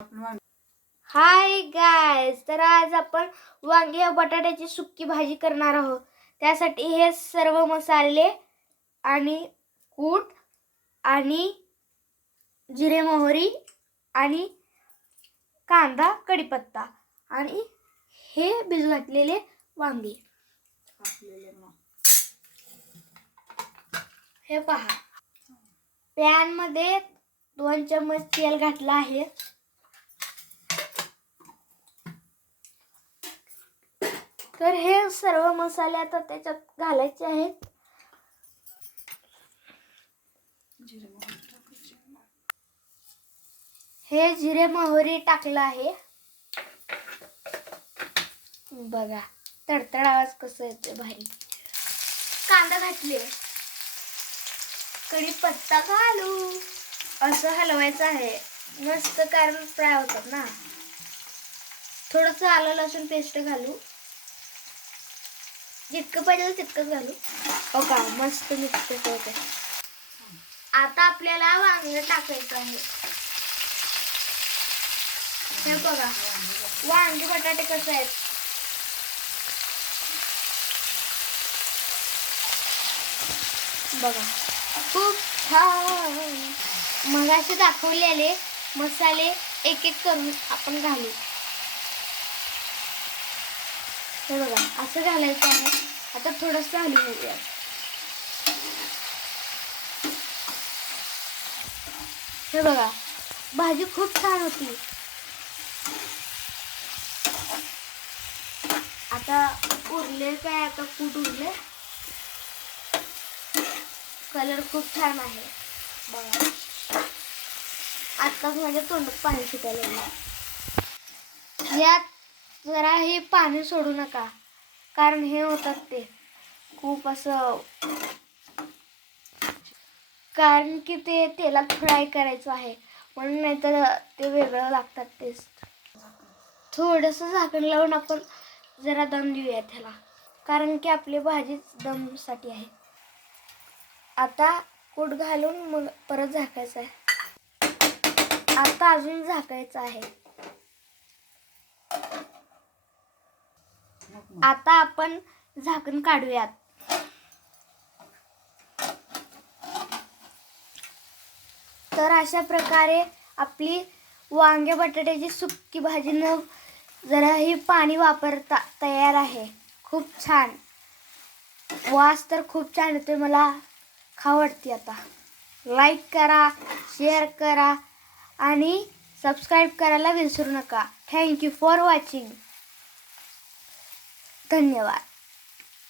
Hi guys, तर आज आपण वांगी बटाट्याची सुक्की भाजी करणार आहोत। त्यासाठी हे सर्व मसाले आणि कूट आणि जिरे मोहरी आणि कांदा कढीपत्ता आणि हे भिजू घातलेले वांगी। हे पहा, पॅन मध्ये 2 चम्मच तेल घातलं आहे। तर हे सर्व मसाले आता त्याच्यात घालायचे आहेत। हे जिरे मोहरी टाकलं आहे। बघा तडतड आवाज कसा येतो भारी। कांदा घातले, कढीपत्ता घालू, असं हलवायचं आहे मस्त, कारण फ्राय होतात ना। थोडंसं आलं लसूण पेस्ट घालू, जितकं पाहिजे तितकं घालू। हो का, मस्त मिक्स होते। आता आपल्याला वांगे टाकायचं आहे। हे बघा वांगे बटाटे कसे आहेत। बघा खूप छान। मगाशी दाखवलेले मसाले एक एक करून आपण घालू। हे बघा असं घालायचं आहे। आता थोडंसं हलवून घेऊया। हे बघा भाजी खूप छान होती। आता उरले काय, आता कूट उरले। कलर खूप छान आहे बघा। आत्ताच माझ्या तोंडात पाणी सुटायला लागलं। यात जरा हे पाणी सोडू नका, कारण हे होतात ते खूप असं, कारण की ते तेलात फ्राय करायचं आहे म्हणून, नाहीतर ते वेगळं लागतात टेस्ट। थोडंसं झाकण लावून आपण जरा दम देऊया त्याला, कारण की आपली भाजी दमसाठी आहे। आता कूट घालून मग परत झाकायचं आहे। आता अजून झाकायचं आहे। आता आपण झाकण काढूयात। तर अशा प्रकारे आपली वांगे बटाट्याची सुक्की भाजी न जराही पाणी वापरता तयार आहे। खूप छान वास तर खूप छान येतोय, मला खाऊ वाटते आता। लाईक करा, शेअर करा आणि सबस्क्राईब करायला विसरू नका। Thank you for watching. धन्यवाद।